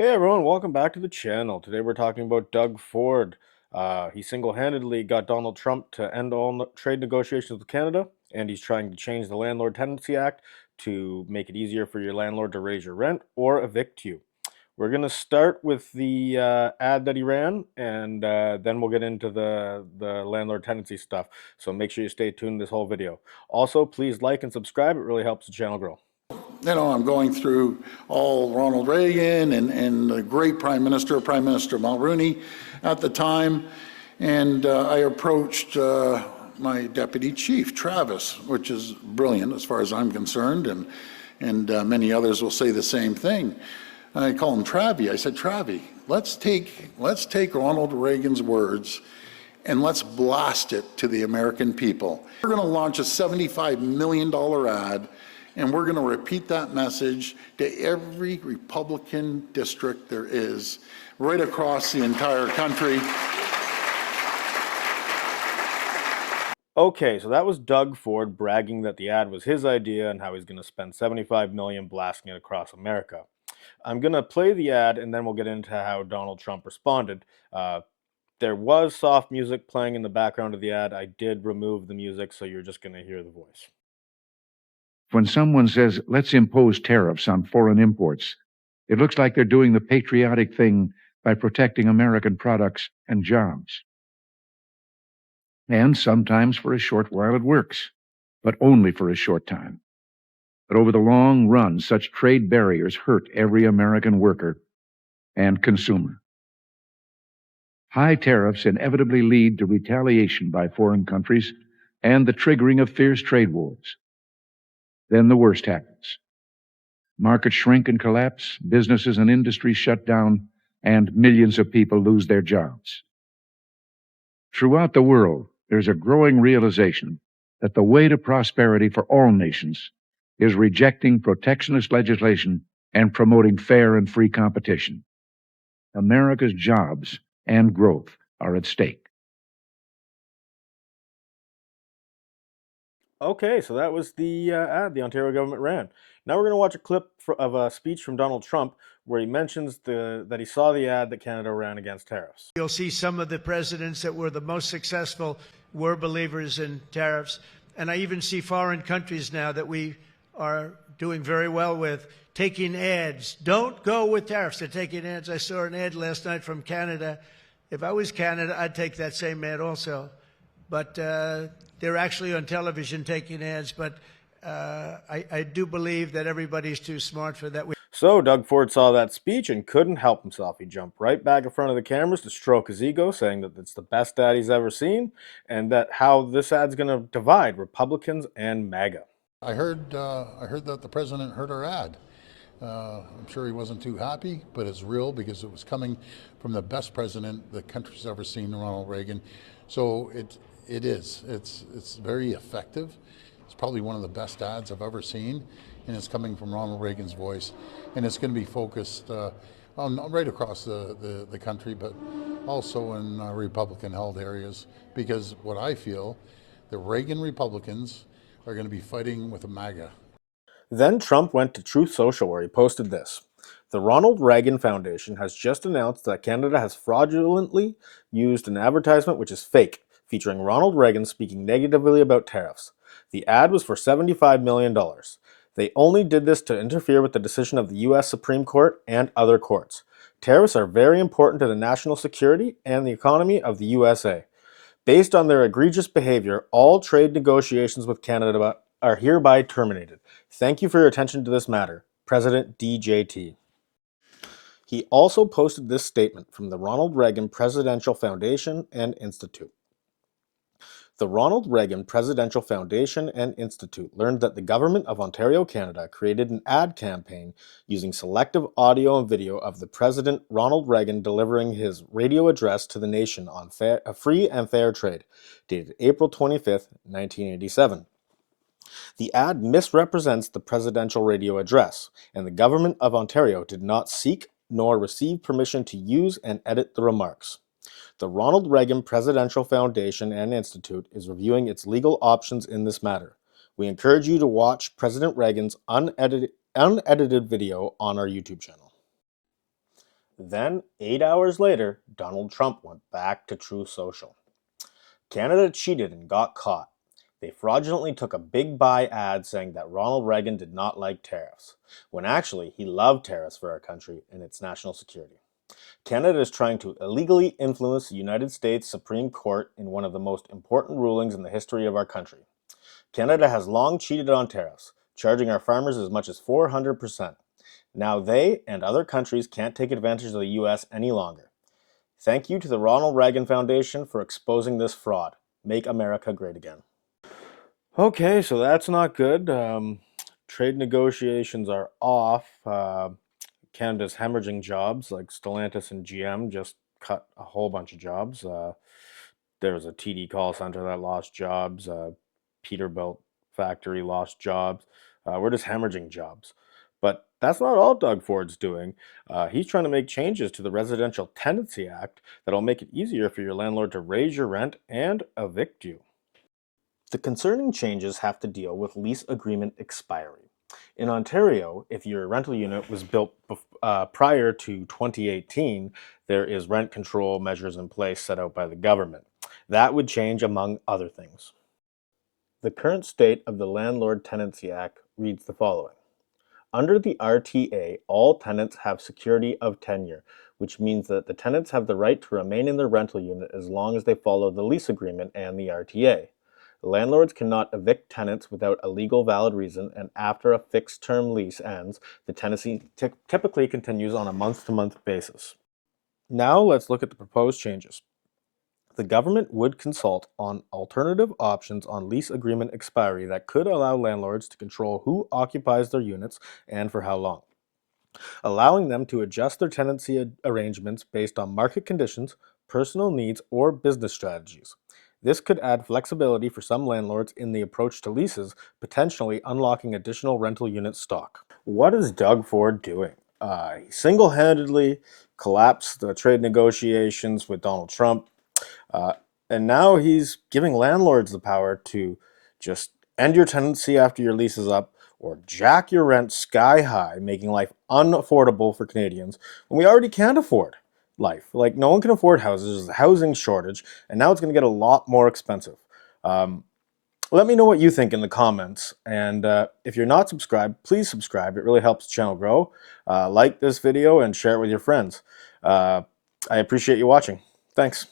Hey everyone, welcome back to the channel. Today we're talking about Doug Ford. He single-handedly got Donald Trump to end all trade negotiations with Canada, and he's trying to change the Landlord Tenancy Act to make it easier for your landlord to raise your rent or evict you. We're going to start with the ad that he ran, and then we'll get into the landlord tenancy stuff. So make sure you stay tuned this whole video. Also, please like and subscribe. It really helps the channel grow. I'm going through all Ronald Reagan and the great Prime Minister Mulroney at the time, and I approached my deputy chief, Travis, which is brilliant as far as I'm concerned, and many others will say the same thing. I call him Travie. I said, Travie, let's take Ronald Reagan's words and let's blast it to the American people. We're going to launch a $75 million ad, and we're going to repeat that message to every Republican district there is right across the entire country. Okay, so that was Doug Ford bragging that the ad was his idea and how he's going to spend $75 million blasting it across America. I'm going to play the ad and then we'll get into how Donald Trump responded. There was soft music playing in the background of the ad. I did remove the music, so you're just going to hear the voice. When someone says, let's impose tariffs on foreign imports, it looks like they're doing the patriotic thing by protecting American products and jobs. And sometimes for a short while it works, but only for a short time. But over the long run, such trade barriers hurt every American worker and consumer. High tariffs inevitably lead to retaliation by foreign countries and the triggering of fierce trade wars. Then the worst happens. Markets shrink and collapse, businesses and industries shut down, and millions of people lose their jobs. Throughout the world, there's a growing realization that the way to prosperity for all nations is rejecting protectionist legislation and promoting fair and free competition. America's jobs and growth are at stake. Okay, so that was the ad the Ontario government ran. Now we're going to watch a clip of a speech from Donald Trump where he mentions that he saw the ad that Canada ran against tariffs. You'll see some of the presidents that were the most successful were believers in tariffs. And I even see foreign countries now that we are doing very well with taking ads. Don't go with tariffs. They're taking ads. I saw an ad last night from Canada. If I was Canada, I'd take that same ad also. But they're actually on television taking ads. But I do believe that everybody's too smart for that. So Doug Ford saw that speech and couldn't help himself. He jumped right back in front of the cameras to stroke his ego, saying that it's the best ad he's ever seen, and that how this ad's going to divide Republicans and MAGA. I heard that the president heard our ad. I'm sure he wasn't too happy, but it's real because it was coming from the best president the country's ever seen, Ronald Reagan. So it's very effective. It's probably one of the best ads I've ever seen, and it's coming from Ronald Reagan's voice, and it's going to be focused on right across the country, but also in Republican-held areas, because what I feel, the Reagan Republicans are going to be fighting with the MAGA. Then Trump went to Truth Social where he posted this. The Ronald Reagan Foundation has just announced that Canada has fraudulently used an advertisement which is fake, featuring Ronald Reagan speaking negatively about tariffs. The ad was for $75 million. They only did this to interfere with the decision of the U.S. Supreme Court and other courts. Tariffs are very important to the national security and the economy of the USA. Based on their egregious behavior, all trade negotiations with Canada are hereby terminated. Thank you for your attention to this matter. President DJT. He also posted this statement from the Ronald Reagan Presidential Foundation and Institute. The Ronald Reagan Presidential Foundation and Institute learned that the Government of Ontario, Canada created an ad campaign using selective audio and video of the President Ronald Reagan delivering his radio address to the nation on free and fair trade, dated April 25, 1987. The ad misrepresents the presidential radio address, and the Government of Ontario did not seek nor receive permission to use and edit the remarks. The Ronald Reagan Presidential Foundation and Institute is reviewing its legal options in this matter. We encourage you to watch President Reagan's unedited video on our YouTube channel. Then, 8 hours later, Donald Trump went back to Truth Social. Canada cheated and got caught. They fraudulently took a big buy ad saying that Ronald Reagan did not like tariffs, when actually he loved tariffs for our country and its national security. Canada is trying to illegally influence the United States Supreme Court in one of the most important rulings in the history of our country. Canada has long cheated on tariffs, charging our farmers as much as 400%. Now they and other countries can't take advantage of the US any longer. Thank you to the Ronald Reagan Foundation for exposing this fraud. Make America great again. Okay, so that's not good. Trade negotiations are off. Canada's hemorrhaging jobs, like Stellantis and GM, just cut a whole bunch of jobs. There was a TD call center that lost jobs. Peterbilt factory lost jobs. We're just hemorrhaging jobs. But that's not all Doug Ford's doing. He's trying to make changes to the Residential Tenancy Act that'll make it easier for your landlord to raise your rent and evict you. The concerning changes have to deal with lease agreement expiry. In Ontario, if your rental unit was built prior to 2018, there is rent control measures in place set out by the government. That would change among other things. The current state of the Landlord Tenancy Act reads the following. Under the RTA, all tenants have security of tenure, which means that the tenants have the right to remain in their rental unit as long as they follow the lease agreement and the RTA. Landlords cannot evict tenants without a legal valid reason, and after a fixed-term lease ends, the tenancy typically continues on a month-to-month basis. Now let's look at the proposed changes. The government would consult on alternative options on lease agreement expiry that could allow landlords to control who occupies their units and for how long, allowing them to adjust their tenancy arrangements based on market conditions, personal needs, or business strategies. This could add flexibility for some landlords in the approach to leases, potentially unlocking additional rental unit stock. What is Doug Ford doing? He single-handedly collapsed the trade negotiations with Donald Trump, uh, and now he's giving landlords the power to just end your tenancy after your lease is up or jack your rent sky high, making life unaffordable for Canadians when we already can't afford life. Like, no one can afford houses, there's a housing shortage, and now it's going to get a lot more expensive. Let me know what you think in the comments, and if you're not subscribed, please subscribe. It really helps the channel grow. Like this video and share it with your friends. I appreciate you watching. Thanks.